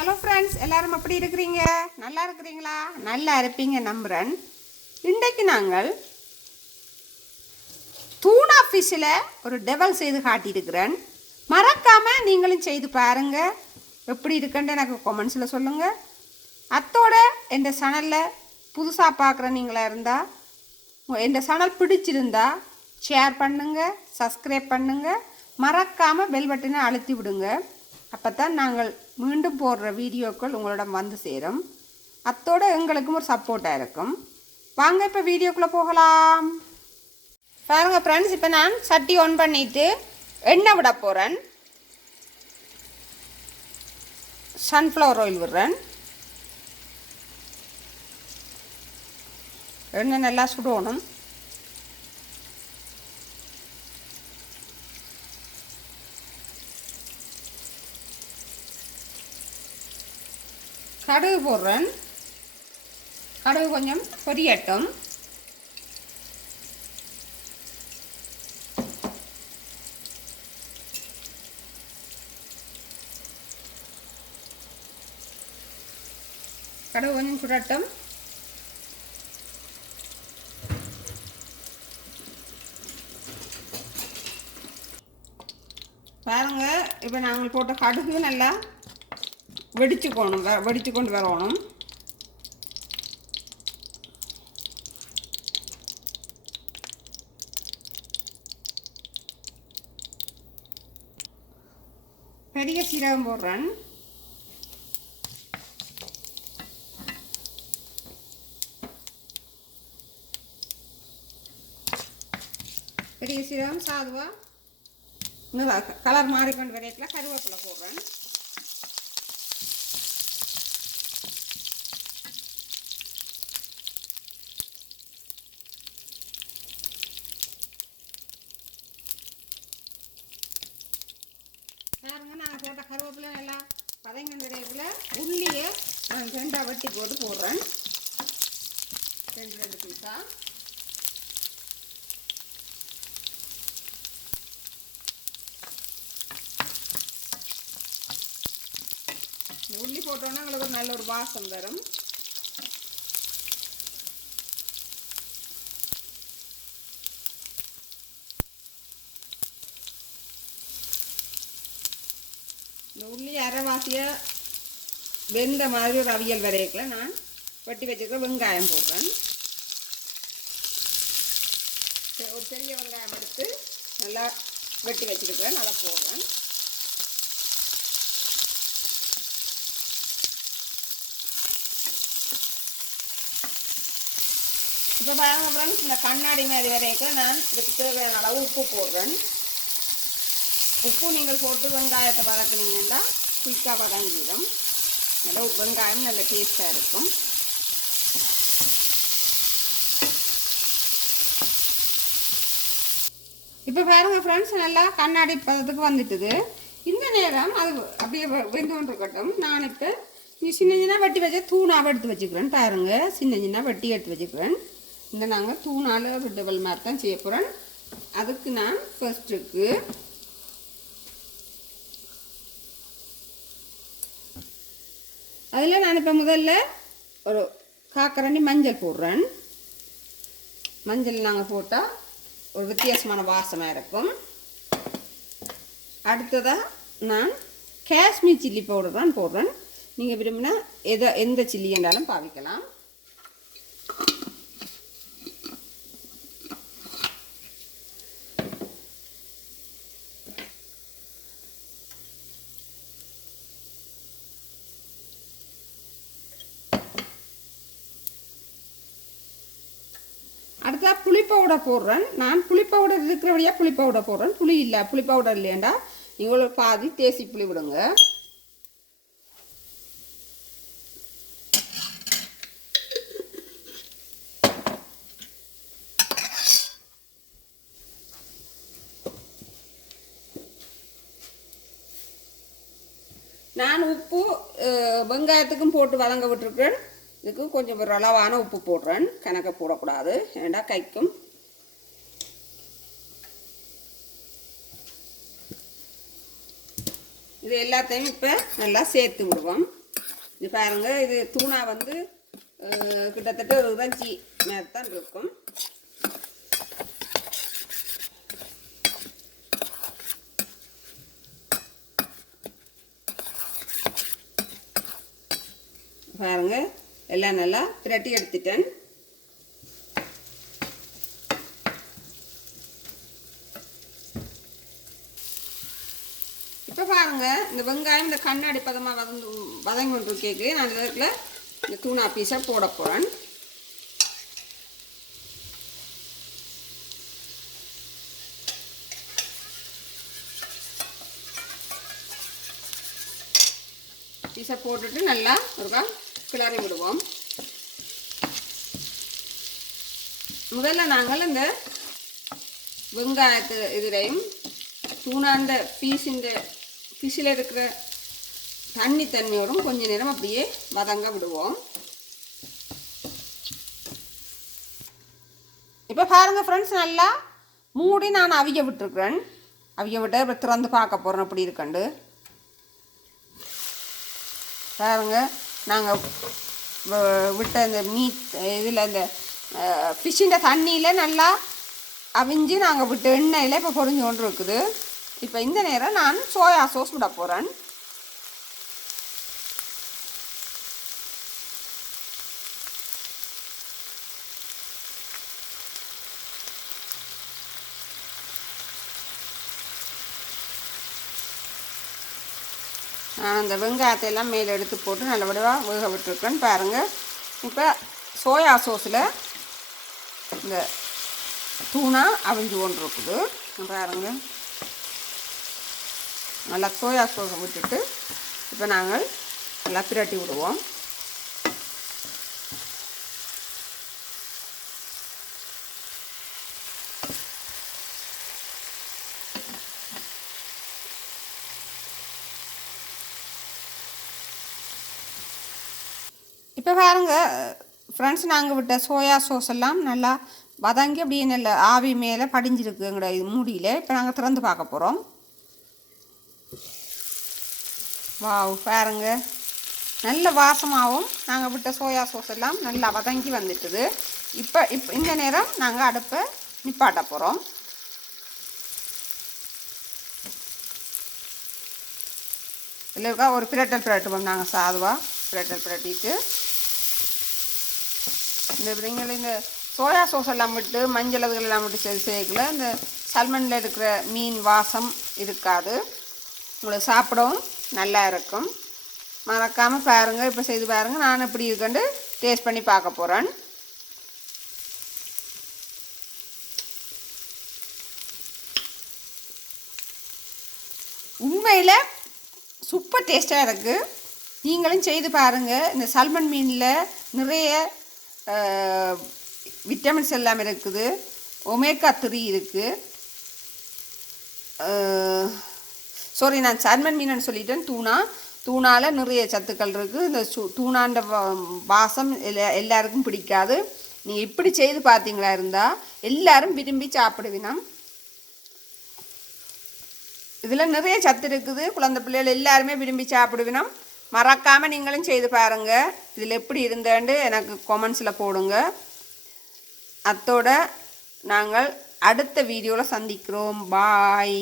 Hello friends எல்லாரும் எப்படி இருக்கிறீங்க? நல்லா இருக்கிறீங்களா? நல்லா இருப்பீங்க நம்புகிறேன் இன்றைக்கு நாங்கள் தூணா ஃபிஷ்ஷில் ஒரு டெவல் செய்து காட்டியிருக்கிறேன். மறக்காமல் நீங்களும் செய்து பாருங்கள் எப்படி இருக்குன்ட்டு எனக்கு கொமெண்ட்ஸில் சொல்லுங்கள் அத்தோட இந்த சேனலில் புதுசாக பார்க்குற நீங்களாக இருந்தால் இந்த சேனல் பிடிச்சிருந்தா ஷேர் பண்ணுங்கள் சப்ஸ்கிரைப் பண்ணுங்கள் மறக்காமல் பெல் பட்டனை அழுத்தி விடுங்க. அப்போ தான் நாங்கள் மீண்டும் போடுற வீடியோக்கள் உங்களிடம் வந்து சேரும். அத்தோட எங்களுக்கும் ஒரு சப்போர்ட்டாக இருக்கும். வாங்க இப்போ வீடியோக்குள்ளே போகலாம். பாருங்கள் ஃப்ரெண்ட்ஸ் இப்போ நான் சட்டி ஆன் பண்ணிவிட்டு எண்ணெய் விட போகிறேன் சன்ஃப்ளவர் ஆயில் விடுறேன். எண்ணெய் நல்லா சுடணும். கடுகு போடுறேன். கடுகு கொஞ்சம் பொரியட்டும். கடுகு கொஞ்சம் சுடட்டும். பாருங்கள் இப்போ நாங்கள் போட்ட கடுகு நல்லா வெடிச்சுக்கணும் வெ வெடித்து கொண்டு வரணும். பெரிய சீரகம் போடுறேன். பெரிய சீரகம் சாதுவா. இன்னும் கலர் மாறிக்கொண்டு வரையத்தில் கருவேப்பிலை போடுறேன். பாருங்கள் நான் போட்ட கருவேப்பிலை நல்லா பதங்கிற நேரத்தில் உள்ளியை நான் ரெண்டாக வெட்டி போட்டு போடுறேன். ரெண்டு ரெண்டு பீஸா உள்ளி போட்டோன்னா உங்களுக்கு ஒரு நல்ல ஒரு வாசம் தரும். உள்ளி அரைவாசியாக வெந்த மாதிரி ஒரு அவியல் வரையக்கில் நான் வெட்டி வச்சுருக்க வெங்காயம் போடுறேன். ஒரு பெரிய வெங்காயம் எடுத்து நல்லா வெட்டி வச்சுருக்கேன் நல்லா போடுறேன். இப்போ பாருங்க ஃப்ரெண்ட்ஸ் இந்த கண்ணாடி மாதிரி வரைக்கும் நான் இதுக்கு தேவையான அளவு உப்பு போடுறேன். உப்பு நீங்கள் போட்டு வெங்காயத்தை வதக்குனீங்கன்னா குயிக்காக வதங்கிடும். நல்லா வெங்காயம் நல்ல டேஸ்ட்டாக இருக்கும். இப்போ பாருங்க ஃப்ரெண்ட்ஸ் நல்லா கண்ணாடி பதத்துக்கு வந்துட்டுது. இந்த நேரம் அது அப்படியே வெ- வெந்து கொண்டு இருக்கட்டும் நான் இப்போ நீ சின்ன சின்ன வெட்டி வச்ச தூணாக எடுத்து வச்சுக்கிறேன். பாருங்க சின்ன சின்ன வெட்டி எடுத்து வச்சுக்கிறேன். இந்த நாங்கள் தூணால் டபுள் மாதிரி தான் செய்ய போகிறேன் அதுக்கு நான் ஃபர்ஸ்ட்டுக்கு அதில் நான் இப்போ முதல்ல ஒரு காக்கரண்டி மஞ்சள் போடுறேன். மஞ்சள் நாங்கள் போட்டால் ஒரு வித்தியாசமான வாசமாக இருக்கும். அடுத்ததாக நான் காஷ்மீர் சில்லி பவுடர் தான் போடுறேன். நீங்கள் விரும்பினா எதை எந்த சில்லி என்றாலும் பாவிக்கலாம் அடுத்தா புளி பவுடர் போடுறேன். நான் புளி பவுடர் இருக்கிறபடியாக புளி பவுடர் போடுறேன். புளி இல்லை புளி பவுடர் இல்லையாண்டா. நீங்கள் பாதி தேசி புளி விடுங்க. நான் உப்பு வெங்காயத்துக்கும் போட்டு வதங்க விட்டுருக்கேன் இதுக்கு கொஞ்சம் ஒரு அளவான உப்பு போடுறேன். கணக்க போடக்கூடாது. ஏண்டா கைக்கும்? இது எல்லாத்தையும் இப்போ நல்லா சேர்த்து விடுவோம். இது பாருங்க இது தூணா வந்து கிட்டத்தட்ட ஒரு இறைச்சி மாதிரி தான் இருக்கும். பாருங்க எல்லாம் நல்லா திரட்டி எடுத்துட்டேன். இப்போ பாருங்க இந்த வெங்காயம் இந்த கண்ணாடி பதமாக வதந்து வதங்கி கொண்டு நான் இதில் இந்த தூணா பீஸாக போட போகிறேன் பீஸை போட்டுட்டு நல்லா ஒருக்கா கிளறி விடுவோம். முதல்ல நாங்கள் இந்த வெங்காயத்து இதுலையும் தூணாண்ட இந்த பிசில் இருக்கிற தண்ணி தண்ணியோடும் கொஞ்ச நேரம் அப்படியே வதங்க விடுவோம். இப்போ பாருங்க ஃப்ரெண்ட்ஸ் நல்லா மூடி நான் அவிய விட்டுருக்குறேன். அவிய விட்டு இப்போ திறந்து பார்க்க போகிறேன் அப்படி இருக்கண்டு பாருங்க. நாங்கள் விட்ட அந்த மீட் இதில் அந்த ஃபிஷ்ஷிൻ്റെ தண்ணியில் நல்லா அவிஞ்சு நாங்கள் விட்ட எண்ணெயில் இப்போ பொறிஞ்சு கொண்டு இருக்குது இப்போ இந்த நேரம் நான் சோயா சோஸ் விட போகிறேன் அந்த வெங்காயத்தை எல்லாம் மேலே எடுத்து போட்டு நல்லபடியாக வேக விட்டுருக்கேன். பாருங்கள் இப்போ சோயா சோஸில் இந்த தூணா அவிஞ்சு கொண்டு இருக்குது பாருங்கள் நல்லா சோயா சோஸை விட்டுட்டு இப்போ நாங்கள் நல்லா பிரட்டி விடுவோம். இப்போ பாருங்கள் ஃப்ரெண்ட்ஸ் நாங்கள் விட்ட சோயா சோஸ் எல்லாம் நல்லா வதங்கி அப்படியே நல்ல ஆவி மேலே படிஞ்சிருக்கு எங்களோட இது மூடியில். இப்போ நாங்கள் திறந்து பார்க்க போகிறோம் வாவ் பாருங்க. நல்ல வாசமாகவும் நாங்கள் விட்ட சோயா சோஸ் எல்லாம் நல்லா வதங்கி வந்துட்டுது. இப்போ இப்போ இந்த நேரம் நாங்கள் அடுப்பை நிப்பாட்ட போகிறோம் இல்லைக்கா ஒரு பிரட்டல் பிரட்டுவோம் நாங்கள் சாதுவாக பிரட்டல் பிரட்டிட்டு இந்த நீங்கள் இந்த சோயா சோஸ் எல்லாம் விட்டு மஞ்சள் அதுகள் எல்லாம் விட்டு செய் செய்யக்கல இந்த சல்மனில் இருக்கிற மீன் வாசம் இருக்காது. உங்களுக்கு சாப்பிடவும் நல்லா இருக்கும். மறக்காமல் பாருங்கள் இப்போ செய்து பாருங்கள் நான் இப்படி இருக்கண்டு டேஸ்ட் பண்ணி பார்க்க போகிறேன் உண்மையில் சூப்பர் டேஸ்ட்டாக இருக்குது நீங்களும் செய்து பாருங்கள் இந்த சல்மன் மீனில் நிறைய விட்டமின்ஸ் எல்லாம் இருக்குது. ஒமேகா த்ரீ இருக்குது சாரி நான் சர்மன் மீனன்னு சொல்லிட்டேன். தூணா தூணால் நிறைய சத்துக்கள் இருக்குது இந்த சு தூணாண்ட வா- வாசம் எல்லா எல்லாருக்கும் பிடிக்காது. நீங்கள் இப்படி செய்து பார்த்தீங்களா இருந்தால் எல்லாரும் விரும்பி சாப்பிடுவினம் இதில் நிறைய சத்து இருக்குது. குழந்தை பிள்ளைகள் எல்லாருமே விரும்பி சாப்பிடுவினம் மறக்காமல் நீங்களும் செய்து பாருங்கள் இதில் எப்படி இருந்தேன்னு எனக்கு கொமெண்ட்ஸில் போடுங்க. அத்தோட நாங்கள் அடுத்த வீடியோவில் சந்திக்கிறோம். பாய்